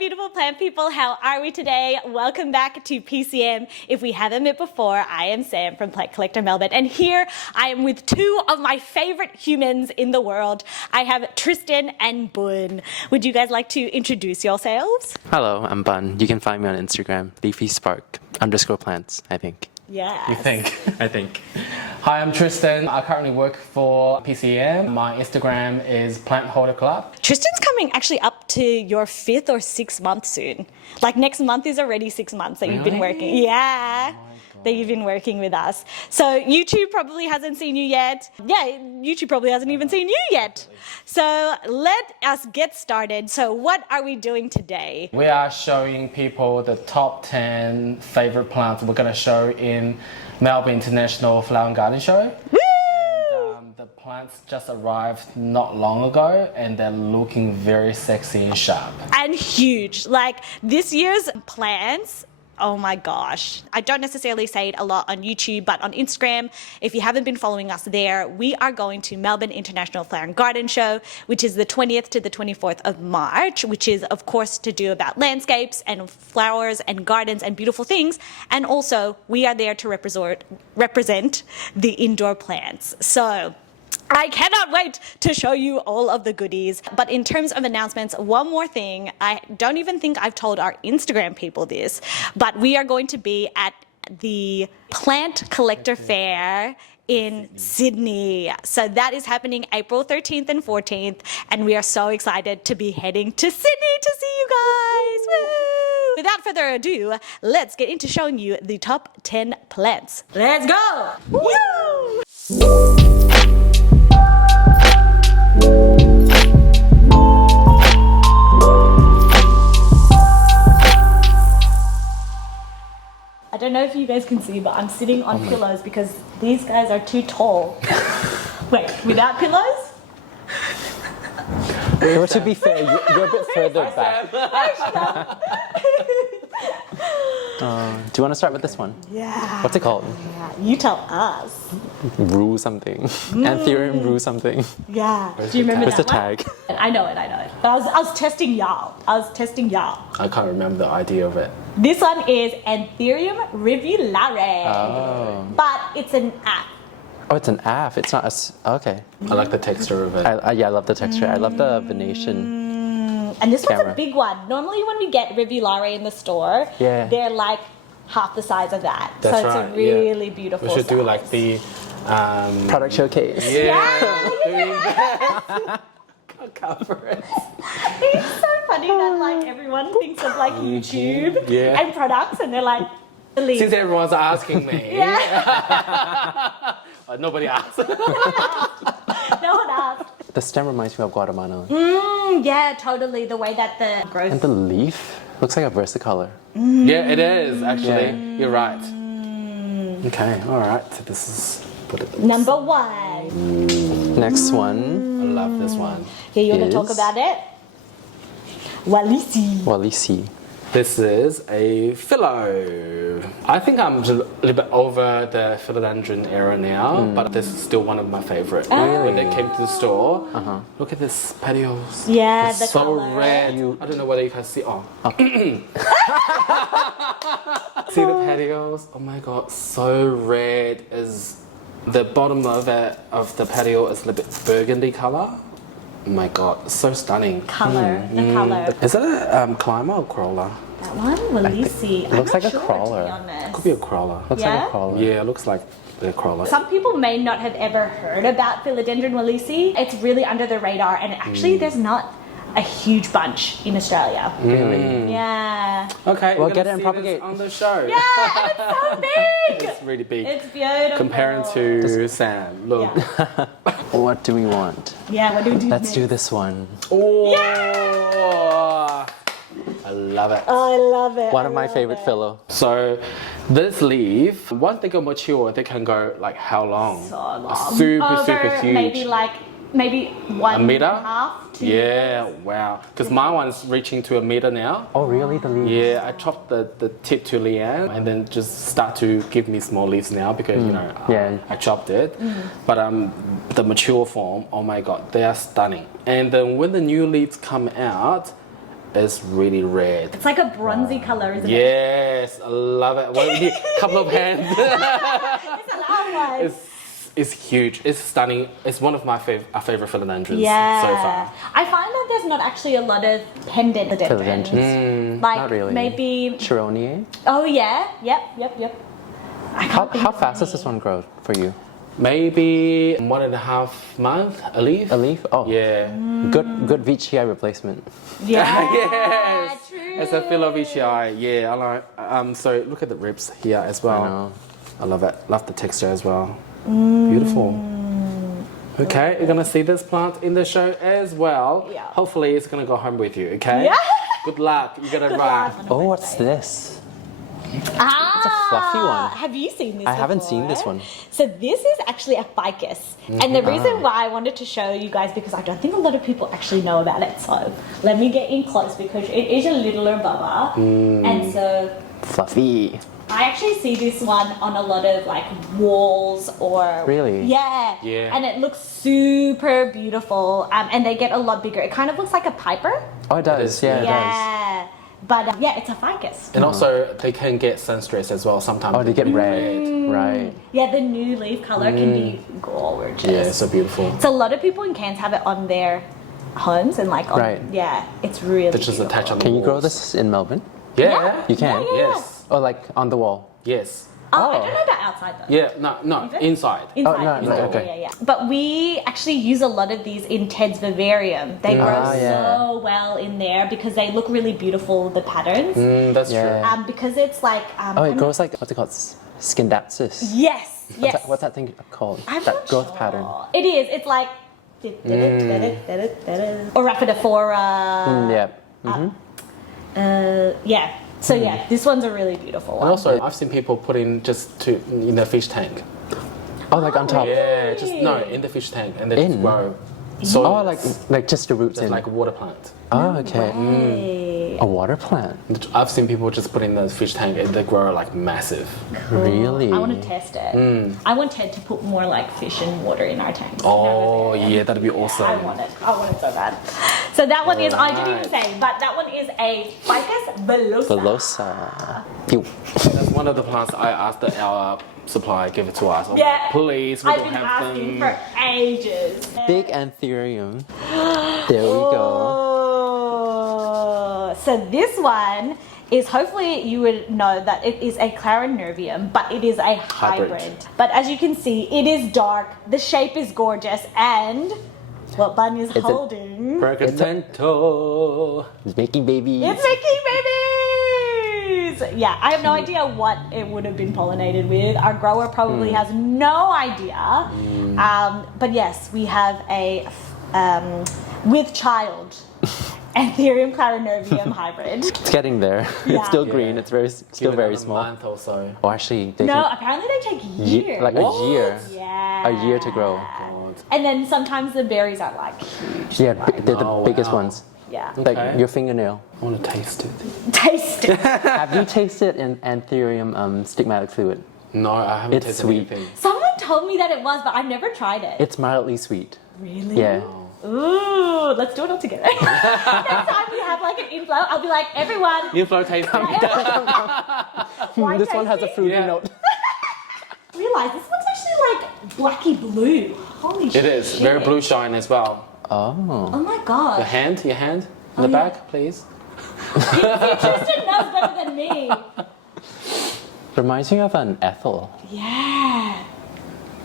beautiful plant people, how are we today? Welcome back to PCM. If we haven't met before, I am Sam from Plant Collector Melbourne, and here I am with two of my favorite humans in the world. I have Tristan and Bun. Would you guys like to introduce yourselves? Hello, I'm Bun. You can find me on Instagram, leafyspark_plants, I think. Yeah. You think? I think. Hi, I'm Tristan. I currently work for PCM. My Instagram is Plant Holder Club. Tristan's coming actually up to your 5th or 6th month soon. Like next month is already 6 months that you've been working. Yeah. That you've been working with us. So YouTube probably hasn't seen you yet. Yeah, YouTube probably hasn't even seen you yet. So let us get started. So what are we doing today? We are showing people the top 10 favorite plants we're going to show in Melbourne International Flower and Garden Show. Woo! And the plants just arrived not long ago and they're looking very sexy and sharp. And huge. Like this year's plants, oh my gosh. I don't necessarily say it a lot on YouTube, but on Instagram, if you haven't been following us there, we are going to Melbourne International Flower and Garden Show, which is the 20th to the 24th of March, which is of course to do about landscapes and flowers and gardens and beautiful things. And also we are there to represent the indoor plants. So I cannot wait to show you all of the goodies. But in terms of announcements, one more thing. I don't even think I've told our Instagram people this, but we are going to be at the Plant Collector Fair in Sydney. So that is happening April 13th and 14th, and we are so excited to be heading to Sydney to see you guys. Woo! Without further ado, let's get into showing you the top 10 plants. Let's go! Woo! I don't know if you guys can see, but I'm sitting on pillows because these guys are too tall. Wait, without pillows? Well, to be fair, you're a bit further back. Do you want to start with this one? Yeah. What's it called? Yeah. You tell us. Rue something. Anthurium rue something. Yeah. Do you remember What's the that one? tag? I know it. But I was testing y'all. I can't remember the idea of it. This one is Anthurium rivulare. Oh. But it's an app. Oh, it's an app. It's not a... Okay. I like the texture of it. Yeah, I love the texture. I love the Venetian. And this one's Camera. a big one. Normally when we get rivulare in the store, they're like half the size of that. That's so it's right, a really beautiful We should do size. like the... Product showcase. Can't cover it. It's so funny that like everyone thinks of like YouTube and products and they're like, Since everyone's asking me. Nobody asked. No one asked. The stem reminds me of Guatemala. Yeah, totally. The way that the growth. And the leaf looks like a versicolor. Yeah, it is actually. You're right. Okay, all right. So this is Number 1. Next one. I love this one. Here, you want to talk about it? Wallisi. Wallisi. This is a philo. I think I'm a little bit over the philodendron era now, but this is still one of my favorite. When they came to the store, look at this petioles. Yeah, it's the so color. red. I don't know whether you can see. See the petioles? Oh my god, so red. Is the bottom of the petiole is a little bit burgundy color. Oh my god, so stunning. Color, the color. Is it a climber or crawler? That one? Wallisi. It looks like a sure, crawler. to be honest. Could be a crawler. Looks like a crawler. Yeah, it looks like a crawler. Some people may not have ever heard about Philodendron wallisi. It's really under the radar, and actually there's not a huge bunch in Australia. Really? Yeah. Okay, Well, we're get gonna it and see propagate. this on the show. Yeah, and it's so big. It's really big. It's beautiful. Comparing to Sam. Look. Yeah. What do we want? Yeah, what do we do Let's next? do this one. Oh, I love it. Oh, I love it. One of my favorite philo. So this leaf, once they go mature, they can go like how long? So long. Super huge. Maybe 1.5 meter? 2 Yeah, wow. Because my one's reaching to a meter now. Oh, really? The leaves? Yeah, I chopped the tip to liane and then just start to give me small leaves now because I chopped it. But the mature form, oh my god, they are stunning. And then when the new leaves come out, is really red. It's like a bronzy color, isn't it? Yes, I love it. Well, we need a couple of hands. It's a loud one. It's huge. It's stunning. It's one of my favorite philodendrons Yeah. so far. I find that there's not actually a lot of pendant Philodendrons. Like Not really. maybe. Chironiae. Oh yeah. Yep. I can't think How of fast does any. this one grow for you? Maybe 1.5 months, a leaf. A leaf? Oh. Yeah. Good veitchii replacement. Yeah. Yes. True. It's a Philodendron. Yeah, I like. So look at the ribs here as well. I know. I love it. Love the texture as well. Beautiful. Okay, you're gonna see this plant in the show as well. Yeah. Hopefully, it's gonna go home with you. Okay. Yeah. Good luck. You gotta Good run. luck. Oh, what's this? Ah, It's a fluffy one. Have you seen this? I haven't before? seen this one. So this is actually a ficus, and the reason why I wanted to show you guys because I don't think a lot of people actually know about it. So let me get in close because it is a littler bubba, and so Fluffy. I actually see this one on a lot of like walls or Really? yeah, Yeah. and it looks super beautiful, and they get a lot bigger. It kind of looks like a piper. Oh, it does. is, Yeah, it does. Yeah, but yeah, it's a ficus. And also, they can get sun stress as well sometimes. Oh, they get red. Right. Yeah, the new leaf color can be gorgeous. Yeah, it's so beautiful. So a lot of people in Cairns have it on their homes and like on, Right. yeah, it's really They just beautiful. attach on the Can you grow walls. this in Melbourne? Yeah. You can? Yeah. Yes. Oh, like on the wall? Yes. Oh, I don't know about outside though. Yeah. No. Even? Inside. Inside, Oh, no, inside, okay. yeah. But we actually use a lot of these in Ted's vivarium. They grow Ah, yeah. so well in there because they look really beautiful, the patterns. That's Yeah. true. Because it's like Oh, it grows like, what's it called? Scindapsus. yes, yes. What's that thing called? I'm that not growth sure. pattern. It is. It's like Oraphidophora. Yeah. Yeah. So yeah, this one's a really beautiful And one. also, I've seen people put in just in the fish tank. Oh, like on top. Yeah, just in the fish tank, and they just In? grow. So Oh, like just the roots it's in. like a water plant. Oh, okay. Hey. A water plant. I've seen people just put in the fish tank, and they grow like massive. Really? I want to test it. I want Ted to put more like fish and water in our tanks. Oh yeah, that'd be awesome. I want it. I want it so bad. So that one is, I didn't even say, but that one is a Ficus villosa. Villosa. Pew. That's one of the plants I asked our supplier give it to us. I'm Yeah. like, please, we I've don't been have asking them. for ages. Big Anthurium. There we go. Oh, so this one is, hopefully you would know that it is a clarinervium, but it is a hybrid. But as you can see, it is dark, the shape is gorgeous, and what Bun is a- holding, Percamento. It's making babies. it's making babies! Yeah, I have no idea what it would have been pollinated with. Our grower probably has no idea. But yes, we have a with child Anthurium clarinervium hybrid. It's getting there. Yeah. It's still Yeah. green. It's still Give it very another small. month or so. Oh, actually, they No, can apparently they take years. like What? a year. Yeah. A year to grow. God. And then sometimes the berries are like huge. Yeah, they're the Oh, biggest wow. ones. Yeah. Like Okay. your fingernail. I want to taste it. Taste it. Have you tasted an Anthurium stigmatic fluid? No, I haven't It's tasted sweet. anything. Someone told me that it was, but I've never tried it. It's mildly sweet. Really? Yeah. Ooh, let's do it all together. Next time we have like an inflow, I'll be like, everyone. Inflow tasting. Wine This one has a tasting? fruity Yeah. note. Realize this one's actually like blacky blue. Holy shit. It is very blue shine as well. Oh. Oh my god. Your hand in the yeah. back, please. Tristan knows better than me. Reminds me of an Ethel. Yeah.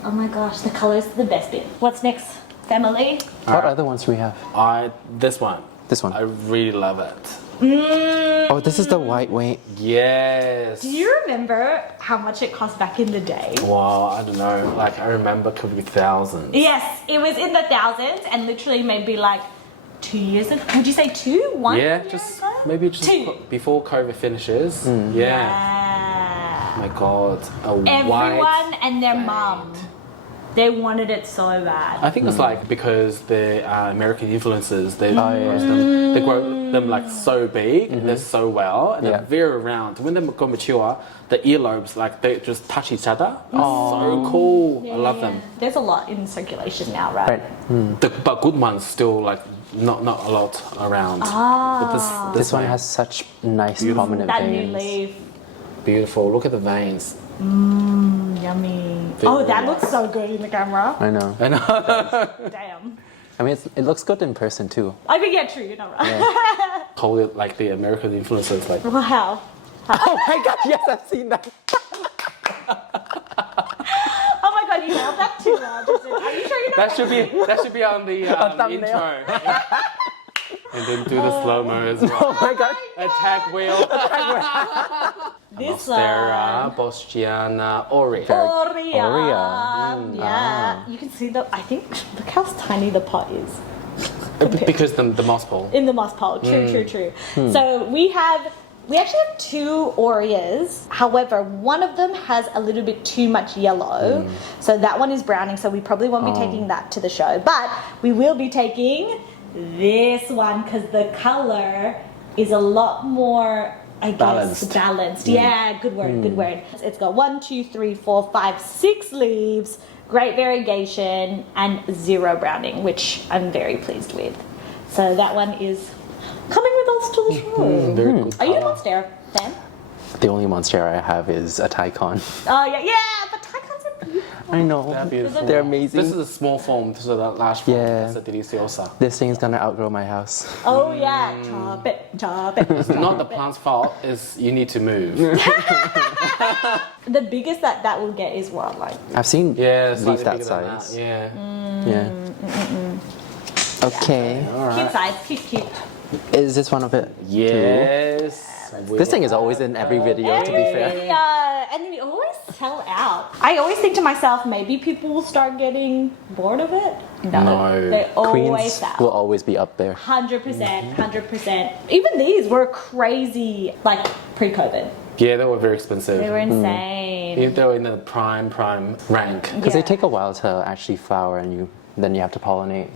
Oh my gosh, the color's the best bit. What's next, family? What other ones do we have? This one. This one. I really love it. Oh, this is the white wing. Yes. Do you remember how much it cost back in the day? Wow, I don't know. Like I remember it could be thousands. Yes, it was in the thousands and literally maybe like 2 years ago. Would you say 2? 1 Yeah, year just ago? maybe just 2. before COVID finishes. Yeah. Yeah. Oh my God, a Everyone white. and their vein. mum They wanted it so bad. I think it's like because the American influences, they grow them like so big, and they're so well, and they're very round. When they go mature, the earlobes like they just touch each other. So cool. I love them. There's a lot in circulation now, right? But good ones still like not a lot around. But This one has such nice prominent That veins. new leaf. Beautiful. Look at the veins. Yummy. Very That nice. looks so good in the camera. I know. I know. Damn. I mean, it looks good in person too. I think, yeah, true, you're not right. Call it like the American influences, like. Wow. Oh my god, yes, I've seen that. Oh my god, you nailed that too well. Justin. Are you sure you're not That should be on the thumbnail. intro. And then do the slow mo as well. Oh my god. Attack wheel. This Monstera Aurea. Aurea. Yeah. You can see I think, look how tiny the pot is. Because the moss pole. In the moss pole. True. So we actually have 2 Aureas. However, one of them has a little bit too much yellow. So that one is browning, so we probably won't be taking that to the show. But we will be taking this one because the color is a lot more, I guess, balanced. Yeah, good word. It's got 1, 2, 3, 4, 5, 6 leaves, great variegation, and 0 browning, which I'm very pleased with. So that one is coming with us to the show. Very good. Are you a colour. Monstera fan? The only Monstera I have is a Tycon. Oh yeah, but Tycons are beautiful. I know. They're beautiful. They're amazing. This is a small form, this is a large form. Yeah. That's a deliciosa. This thing's gonna outgrow my house. Oh yeah, chop it. It's not the plant's fault, it's you need to move. The biggest that will get is what, like? I've seen Yeah, leaf slightly that bigger than size. that. Yeah. Yeah. Okay. Cute size, cute. Is this one of it? Yes. This thing is always in every video, to be fair. And then we always sell out. I always think to myself, maybe people will start getting bored of it. No. They always Queens sell. will always be up there. 100%. Even these were crazy, like pre-COVID. Yeah, they were very expensive. They were insane. They were in the prime rank. Because they take a while to actually flower and then you have to pollinate.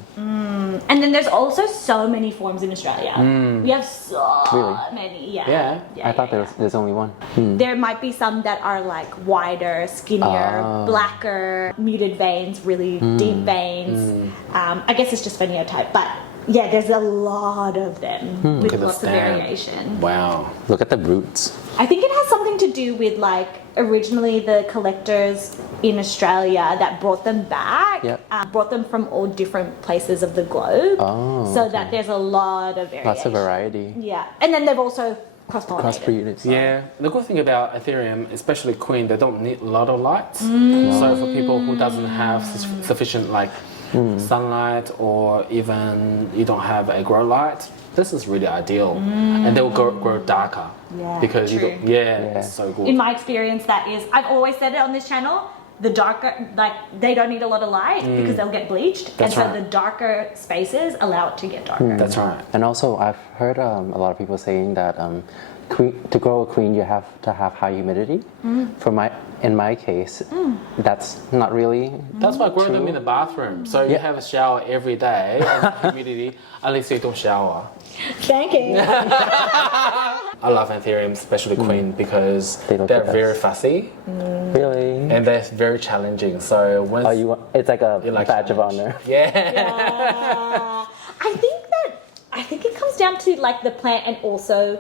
And then there's also so many forms in Australia. We have so Really? many. Yeah. I thought there's only one. There might be some that are like wider, skinnier, blacker, muted veins, really deep veins. I guess it's just phenotype, but yeah, there's a lot of them with Look at lots the of stem. variation. Wow. Look at the roots. I think it has something to do with like originally the collectors in Australia that brought them back, brought them from all different places of the globe, so that there's a lot of variation. Lots of variety. Yeah, and then they've also cross-pollinated. Cross-breeded. Yeah, the good thing about Anthurium, especially queen, they don't need a lot of light. So for people who doesn't have sufficient like sunlight, or even you don't have a grow light, this is really ideal. And they will grow darker. Yeah, because true. it's so good. In my experience, that is, I've always said it on this channel, the darker, like they don't need a lot of light because they'll get bleached. That's and so right. the darker spaces allow it to get darker. That's right. And also, I've heard a lot of people saying that to grow a queen, you have to have high humidity. In my case, that's not really. That's why I grow them in the bathroom. So you have a shower every day, and humidity, at least you don't shower. Thank you. I love Anthurium, especially queen, because They look they're the very best. fussy Really? and they're very challenging. So when It's like a like badge of challenge. honor. I think it comes down to like the plant and also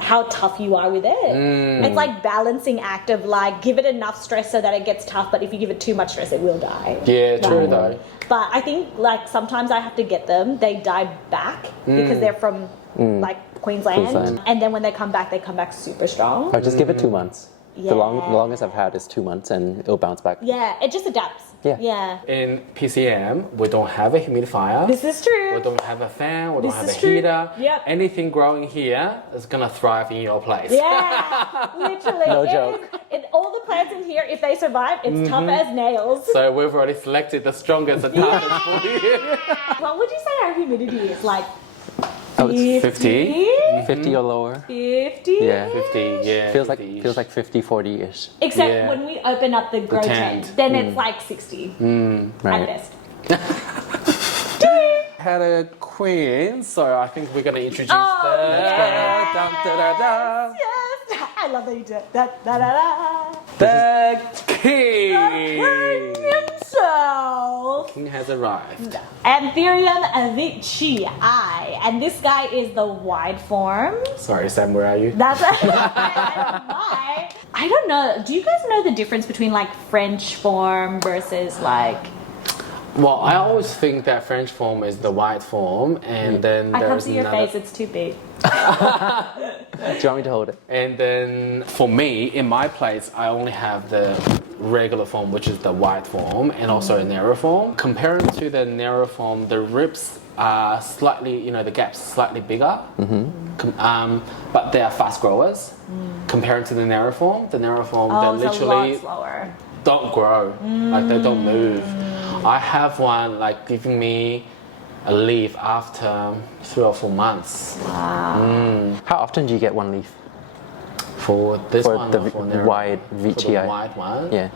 how tough you are with it. It's like balancing act of like give it enough stress so that it gets tough, but if you give it too much stress, it will die. Yeah, true Right. though. But I think like sometimes I have to get them. They die back because they're from like Queensland, and then when they come back super strong. Or just give it 2 months. Yeah. The longest I've had is 2 months, and it'll bounce back. Yeah, it just adapts. Yeah. In PCM, we don't have a humidifier. This is true. We don't have a fan. We don't This have a is true. heater. Yep. Anything growing here is gonna thrive in your place. Yeah, literally. No joke. All the plants in here, if they survive, it's tough as nails. So we've already selected the strongest and toughest for you. What would you say our humidity is? Like Oh, it's 50? 50 or lower. 50? Yeah. 50, yeah. Feels like 50-ish. feels like 50, 40-ish. Except Yeah. when we open up the grow tent, tent. then it's like 60 at Right. best. Had a queen, so I think we're gonna introduce Oh, the yes. Dun, da, da, da. Yes. I love that you do it. Da, da, da, da. The king. Himself. King has arrived. Anthurium veitchii. And this guy is the wide form. Sorry, Sam, where are you? That's why. I don't know. Do you guys know the difference between like French form versus like? Well, I always think that French form is the white form, and then I can't there's see your another. face. It's too big. Do you want me to hold it? And then for me, in my place, I only have the regular form, which is the wide form, and also a narrow form. Comparing to the narrow form, the ribs are slightly, the gaps slightly bigger, but they are fast growers. Comparing to the narrow form, Oh, they it's a lot literally slower. don't grow, like they don't move. I have one like giving me a leaf after 3 or 4 months. Wow. How often do you get one leaf? For this For one, the or for narrow? wide For the veitchii. wide one, Yeah.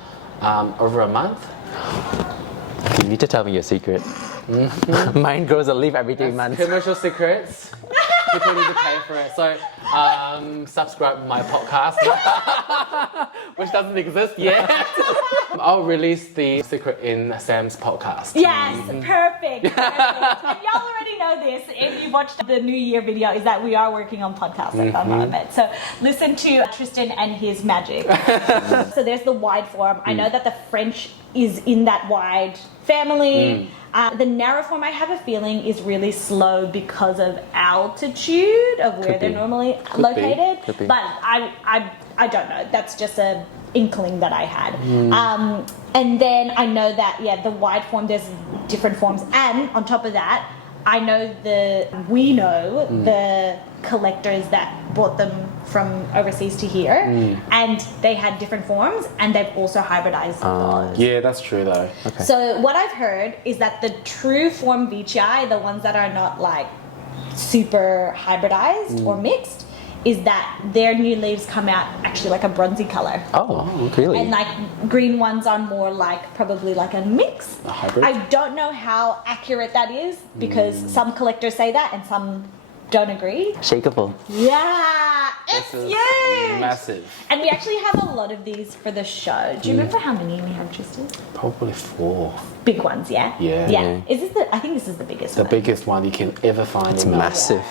over a month. You need to tell me your secret. Mine grows a leaf every 3 months. Commercial secrets. People need to pay for it. So, subscribe to my podcast, which doesn't exist yet. I'll release the secret in Sam's podcast. Yes, perfect. And y'all already know this if you watched the New Year video, is that we are working on podcasts at the moment. So listen to Tristan and his magic. So there's the wide form. I know that the French is in that wide family. The narrow form, I have a feeling, is really slow because of altitude of where Could they're be. normally Could be. located. Could be. But I don't know. That's just a inkling that I had. And then I know that, the wide form, there's different forms. And on top of that, we know the collectors that brought them from overseas to here, and they had different forms, and they've also hybridized those. Yeah, that's true though. Okay. So what I've heard is that the true form veitchii, the ones that are not like super hybridized or mixed, is that their new leaves come out actually like a bronzy color. Oh, really? And like green ones are more like probably like a mix. A hybrid? I don't know how accurate that is because some collectors say that and some don't agree. Shakeable. Yeah, it's This is huge. massive. And we actually have a lot of these for the show. Do you remember how many we have, Tristan? Probably 4. Big ones, yeah? Yeah. Yeah. Is this I think this is the biggest The one. biggest one you can ever find It's in Melbourne. massive.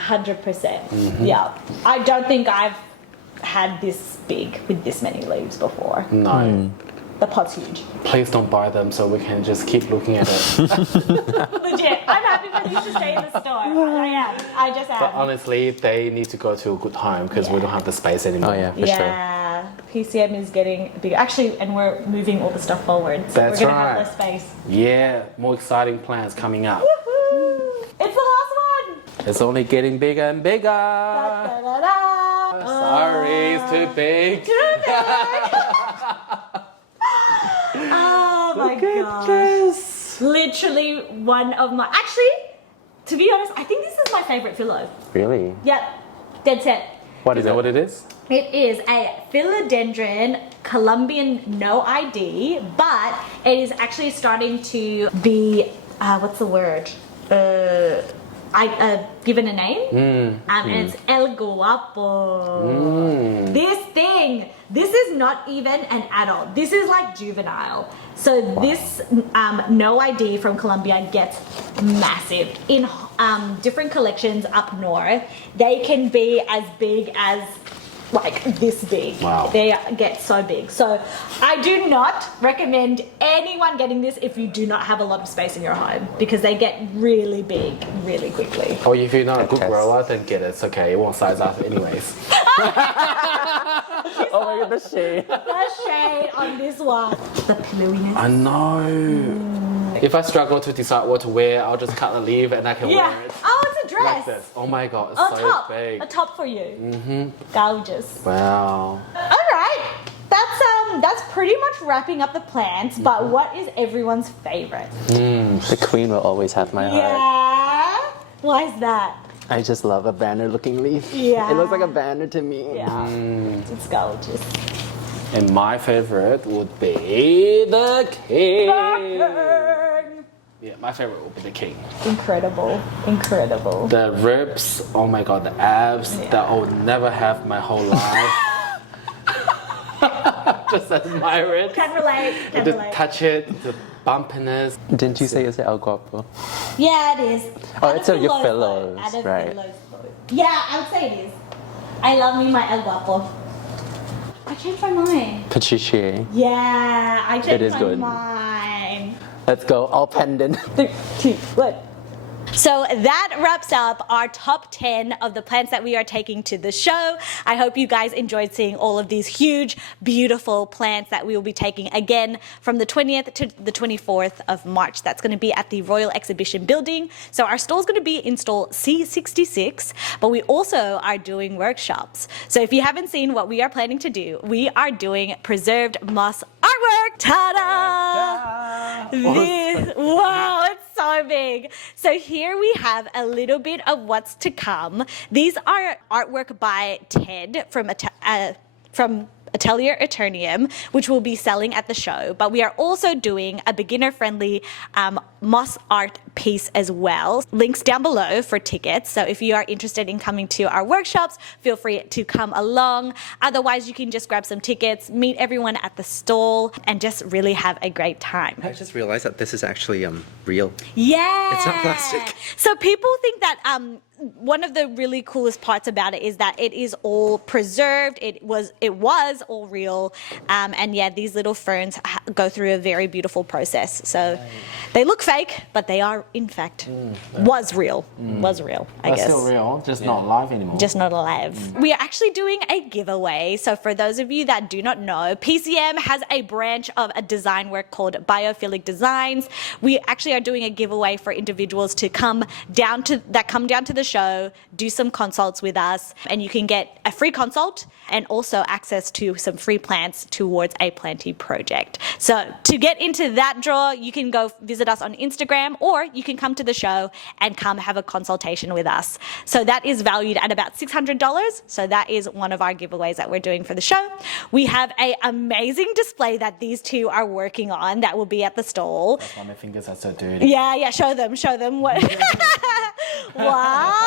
100%. Yeah. I don't think I've had this big with this many leaves before. No. The pot's huge. Please don't buy them so we can just keep looking at it. Legit. I'm happy for these to stay in the store. I am. I just am. But honestly, they need to go to a good home because we don't have the space anymore. Oh yeah, for sure. Yeah. PCM is getting big. Actually, and we're moving all the stuff forward. So That's we're going to right. have less space. Yeah, more exciting plans coming up. Woohoo! It's the last one! It's only getting bigger and bigger. Da, da, da, da. Sorry, it's too big. Oh my Look at gosh. this. Literally one of my... Actually, to be honest, I think this is my favorite philo. Really? Yep. Dead set. What Is is that it? what it is? It is a Philodendron Columbian NOID, but it is actually starting to be... what's the word? Given a name. And it's El Guapo. This is not even an adult. This is like juvenile. So this NOID from Colombia gets massive. In different collections up north, they can be as big as like this big. Wow. They get so big. So I do not recommend anyone getting this if you do not have a lot of space in your home because they get really big really quickly. Or if you're not a good Test. grower, then get it. It's okay. It won't size up anyways. Oh my god, the shade. The shade on this one. The pillowiness. I know. If I struggle to decide what to wear, I'll just cut the leaf and I can Yeah. wear it. Oh, it's a dress. Like this. Oh my god, it's A so top. big. A top for you. Gorgeous. Wow. All right. That's pretty much wrapping up the plants, but what is everyone's favorite? The queen will always have my heart. Yeah. Why is that? I just love a banner looking leaf. Yeah. It looks like a banner to me. Yeah, it's gorgeous. And my favorite would be the king. Yeah, my favorite would be the king. Incredible, incredible. The ribs, oh my god, the abs that I would never have my whole life. Just admire it. Can relate, can Just relate. touch it, the bumpiness. Didn't you say it's El Guapo? Yeah, it is. Oh, Out it's of your Villosa, fellows, out of right. Villosa. Yeah, I would say it is. I love me my El Guapo. I changed my mind. Patriciae. Yeah, I It changed is my good. mind. Let's go. All pendant. 3, 2, 1. So that wraps up our top 10 of the plants that we are taking to the show. I hope you guys enjoyed seeing all of these huge, beautiful plants that we will be taking again from the 20th to the 24th of March. That's going to be at the Royal Exhibition Building. So our stall is going to be in stall C66, but we also are doing workshops. So if you haven't seen what we are planning to do, we are doing preserved moss artwork. Ta-da! Wow, it's so big. So here we have a little bit of what's to come. These are artwork by Ted from Atelier Anthurium, which we'll be selling at the show. But we are also doing a beginner-friendly moss art piece as well. Links down below for tickets. So if you are interested in coming to our workshops, feel free to come along. Otherwise, you can just grab some tickets, meet everyone at the stall, and just really have a great time. I just realized that this is actually real. Yeah. It's not plastic. So people think that one of the really coolest parts about it is that it is all preserved. It was all real. And yeah, these little ferns go through a very beautiful process. So they look fake, but they are in fact was real, I guess. Still real, just not live anymore. Just not alive. We are actually doing a giveaway. So for those of you that do not know, PCM has a branch of a design work called Biophilic Designs. We actually are doing a giveaway for individuals to come down to the show, do some consults with us, and you can get a free consult and also access to some free plants towards a planty project. So to get into that draw, you can go visit us on Instagram, or you can come to the show and come have a consultation with us. So that is valued at about $600. So that is one of our giveaways that we're doing for the show. We have an amazing display that these two are working on that will be at the stall. That's why my fingers are so dirty. Yeah, show them what. Wow.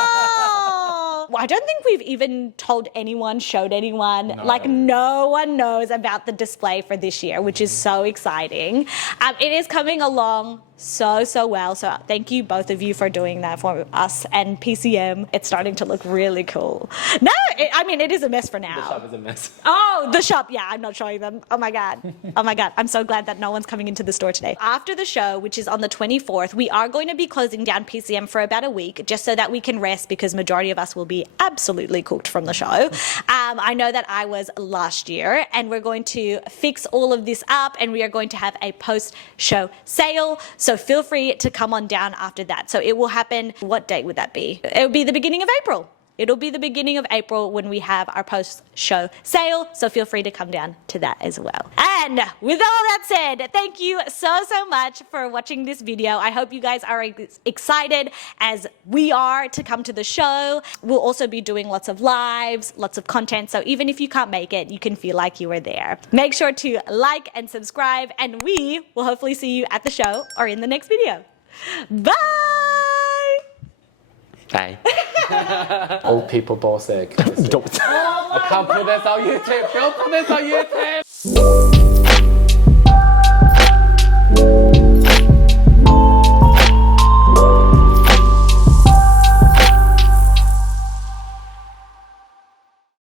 I don't think we've even showed anyone. No. Like no one knows about the display for this year, which is so exciting. It is coming along so well. So thank you both of you for doing that for us and PCM. It's starting to look really cool. No, it is a mess for now. The shop is a mess. Oh, the shop. Yeah, I'm not showing them. Oh my God. I'm so glad that no one's coming into the store today. After the show, which is on the 24th, we are going to be closing down PCM for about a week just so that we can rest, because majority of us will be absolutely cooked from the show. I know that I was last year, and we're going to fix all of this up, and we are going to have a post-show sale. So feel free to come on down after that. So it will happen. What date would that be? It will be the beginning of April. It'll be the beginning of April when we have our post-show sale, so feel free to come down to that as well. And with all that said, thank you so much for watching this video. I hope you guys are excited as we are to come to the show. We'll also be doing lots of lives, lots of content, so even if you can't make it, you can feel like you were there. Make sure to like and subscribe, and we will hopefully see you at the show or in the next video. Bye! Bye. Old people ball sick. Don't. I can't put this on YouTube. Don't put this on YouTube.